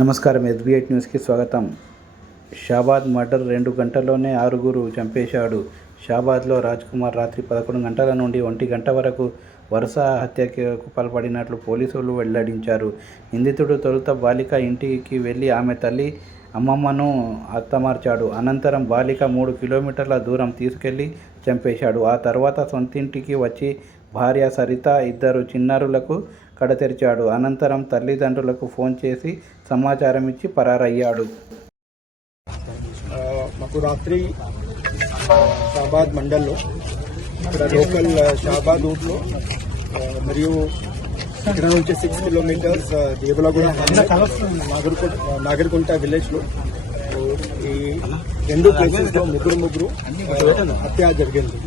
నమస్కారం. SB8 న్యూస్కి స్వాగతం. షాబాద్ మర్డర్ 2 గంటల్లోనే 6 చంపేశాడు. షాబాద్లో రాజ్కుమార్ రాత్రి 11 గంటల నుండి 1 గంట వరకు వరుస హత్యకు పాల్పడినట్లు పోలీసులు వెల్లడించారు. నిందితుడు తొలుత బాలిక ఇంటికి వెళ్లి ఆమె తల్లి అమ్మమ్మను హతమార్చాడు. అనంతరం బాలిక 3 కిలోమీటర్ల దూరం తీసుకెళ్లి చంపేశాడు. ఆ తర్వాత సొంతింటికి వచ్చి భార్య సరిత, 2 చిన్నారులకు కడతెరిచాడు. అనంతరం తల్లిదండ్రులకు ఫోన్ చేసి సమాచారం ఇచ్చి పరారయ్యాడు. మాకు రాత్రి షాబాద్ మండల్లో ఇక్కడ లోకల్ షాబాద్ రూట్లో మరియు ఇక్కడ నుంచి 6 కిలోమీటర్స్ దేవలగూడ నాగర్కుంట విలేజ్లో ఈ 2 ప్లేసెస్లో ముగ్గురు హత్య జరిగింది.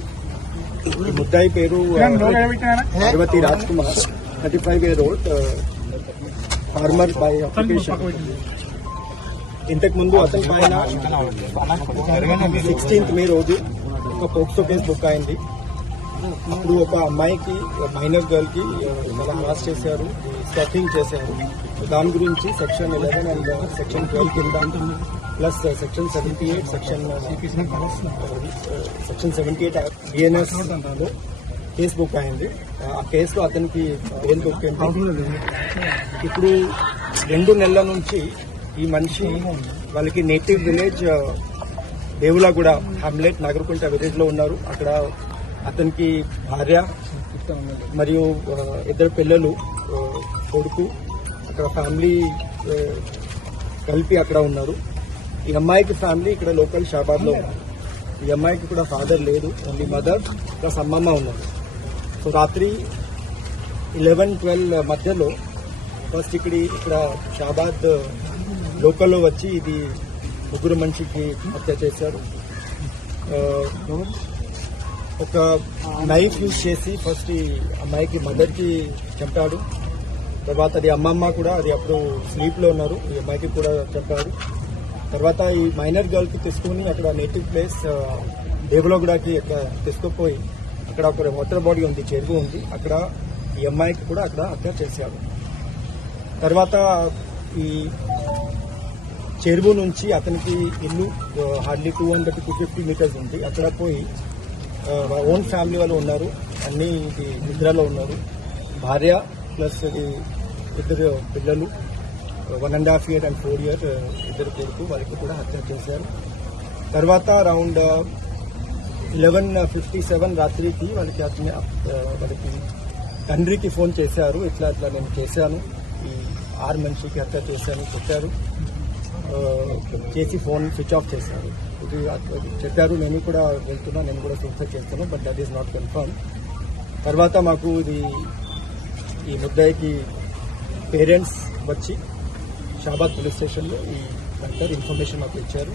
ఈ ముద్దాయి పేరు Parvathi Rajkumar, 35 year old, farmer by application. ఇంతకు ముందు అతని పైన 16th మే రోజు ఒక పోక్సో కేసు బుక్ అయింది. అప్పుడు ఒక అమ్మాయికి, మైనర్ గర్ల్ కి అరెస్ట్ చేశారు, స్టాకింగ్ చేశారు. దాని గురించి సెక్షన్ 11 అండ్ సెక్షన్ 12 కింద ప్లస్ సెక్షన్ 78 సెక్షన్ 78 BNS లో కేసు బుక్ అయింది. ఆ కేసులో అతనికి బెయిల్ దొరికింది. ఇప్పుడు 2 నెలల నుంచి ఈ మనిషి వాళ్ళకి నేటివ్ విలేజ్ దేవులగూడ హామ్లెట్ నాగర్కుంట విలేజ్ లో ఉన్నారు. అక్కడ అతనికి భార్య మరియు 2 పిల్లలు, కొడుకు, అక్కడ ఫ్యామిలీ కలిపి అక్కడ ఉన్నారు. ఈ అమ్మాయికి ఫ్యామిలీ ఇక్కడ లోకల్ షాబాద్ లో ఉన్నారు. ఈ అమ్మాయికి కూడా ఫాదర్ లేదు, ఓన్లీ మదర్ ప్లస్ అమ్మమ్మ ఉన్నారు. సో రాత్రి 11-12 మధ్యలో ఫస్ట్ ఇక్కడ షాబాద్ లోకల్లో వచ్చి ఇది ముగ్గురు మనిషికి హత్య చేశారు. ఒక నైఫ్ యూజ్ చేసి ఫస్ట్ ఈ అమ్మాయికి మదర్కి చంపాడు. తర్వాత అది అమ్మమ్మ కూడా, అది అప్పుడు స్లీప్లో ఉన్నారు, ఈ అమ్మాయికి కూడా చంపాడు. తర్వాత ఈ మైనర్ గర్ల్కి తీసుకుని అక్కడ నేటివ్ ప్లేస్ దేవలగూడకి అక్కడ తీసుకుపోయి అక్కడ ఒక వాటర్ బాడీ ఉంది, చెరువు ఉంది, అక్కడ ఈ అమ్మాయికి కూడా అక్కడ హత్య చేశాడు. తర్వాత ఈ చెరువు నుంచి అతనికి ఇల్లు హార్డ్లీ 200-250 మీటర్స్ ఉంది. అక్కడ పోయి ఓన్ ఫ్యామిలీ వాళ్ళు ఉన్నారు, అన్ని నిద్రలో ఉన్నారు. భార్య ప్లస్ 2 పిల్లలు, 1.5 year and 4 year 2 కొడుకు, వాళ్ళకి కూడా హత్య చేశారు. తర్వాత అరౌండ్ 11:57 రాత్రికి వాళ్ళకి తండ్రికి ఫోన్ చేశారు, ఇట్లా నేను చేశాను, ఈ 6 మనిషికి హత్య చేశాను చెప్పారు. చేసి ఫోన్ స్విచ్ ఆఫ్ చేశారు. ఇది చెప్పారు, నేను కూడా వెళ్తున్నా, నేను కూడా సూసైడ్ చేస్తాను, but that is not confirm. తర్వాత మాకు ఈ ముద్దాయికి పేరెంట్స్ వచ్చి షాబాద్ పోలీస్ స్టేషన్లో ఈ డాక్టర్ ఇన్ఫర్మేషన్ మాకు ఇచ్చారు.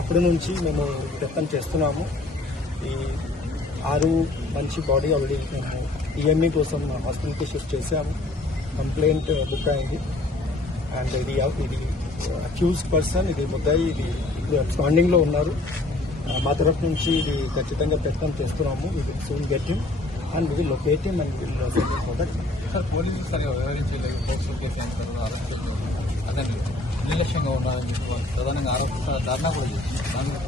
అప్పటి నుంచి మేము ప్రయత్నం చేస్తున్నాము. ఈ 6 మనిషి బాడీ ఆల్రెడీ మేము EME కోసం హాస్పిటల్కి షిఫ్ట్ చేశాము. కంప్లైంట్ బుక్ అయింది. అండ్ ఇది అక్యూజ్డ్ పర్సన్, ఇది ముద్దాయి, ఇది ఇప్పుడు అబ్స్కాండింగ్ లో ఉన్నారు. మా తరఫు నుంచి ఇది ఖచ్చితంగా ప్రయత్నం చేస్తున్నాము. We will soon get him and we will locate him and will for sir పోలీసులు సరిగా వ్యవహరించలేదు. పోక్సో కేసు అయిన తర్వాత అరెస్ట్ అతన్ని నిర్లక్ష్యంగా ఉండాలని ప్రధానంగా ఆరోపిస్తున్న ధర్నా కూడా చేస్తున్నారు.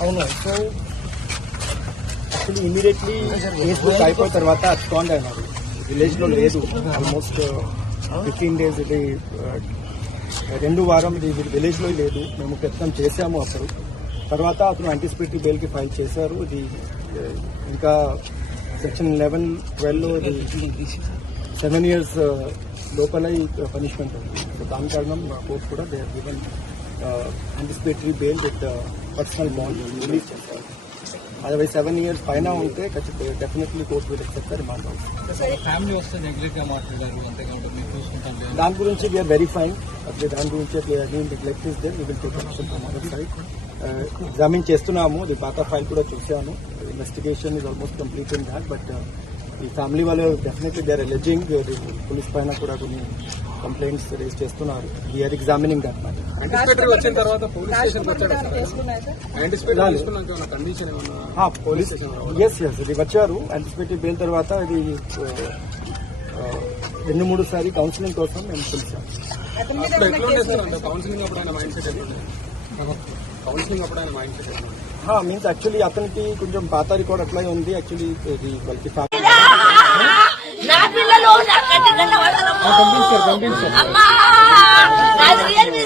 అవును. So actually immediately case book అయిపోయిన తర్వాత అబ్స్కాండ్ అయినారు. విలేజ్ లో లేదు, ఆల్మోస్ట్ 15 days. ఇది 2 వారం ఇది విలేజ్ లో లేదు. మేము ప్రయత్నం చేశాము అప్పుడు. తర్వాత అతను యాంటిసిపేటరీ బెయిల్ కి ఫైల్ చేశారు. ఇది ఇంకా సెక్షన్ 11-12 ఇది 7 years లోపల ఈ పనిష్మెంట్ ఉంది. సో దాని కారణం కోర్టు కూడా they are given anticipatory bail with personal bond release చేశారు. అదే 7 years పైన ఉంటే ఖచ్చితంగా definitely court will accept remand అవుతుంది. ఫ్యామిలీ వస్తే నెగ్లెక్ట్ గా మాట్లాడారు, అంతేకాదు మీరు చూసుకుంటాం. దాని గురించి వీఆర్ వెరిఫైంగ్. దాని గురించి neglect is there, we will take action from our side. Examine చేస్తున్నాము. ఇది పాత ఫైల్ కూడా చూసాము. Investigation is almost complete in that. But ఈ ఫ్యామిలీ వాళ్ళు definitely they are alleging. Police పైన కూడా కొన్ని కంప్లైంట్స్ రేజ్ చేస్తున్నారు. We are examining that matter. వచ్చిన తర్వాత పోలీస్ స్టేషన్ పోలీస్ ఇది వచ్చారు. యాంటిసిపేటరీ బెయిల్ తర్వాత ఇది 2-3 సారి కౌన్సిలింగ్ కోసం మేము పిలిచాము. అతని మీద అప్పుడు ఏమైనా ఎట్లా ఉండే కేసులు సార్ అంటే కౌన్సిలింగ్ అప్పుడు ఆయన మైండ్ సెట్ ఎట్లుండే కౌన్సిలింగ్ అప్పుడు ఆయన మైండ్ సెట్ ఎట్లుండే మీన్స్ యాక్చువల్లీ అతనికి కొంచెం పాత రికార్డ్ అట్లాగే ఉంది. యాక్చువల్లీ ఇది వాళ్ళకి నా పిల్లలు నా కంటి కన్నా వదలము. అమ్మా నాది రియల్మీ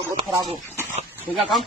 बहुत खराब हो ठीक है काम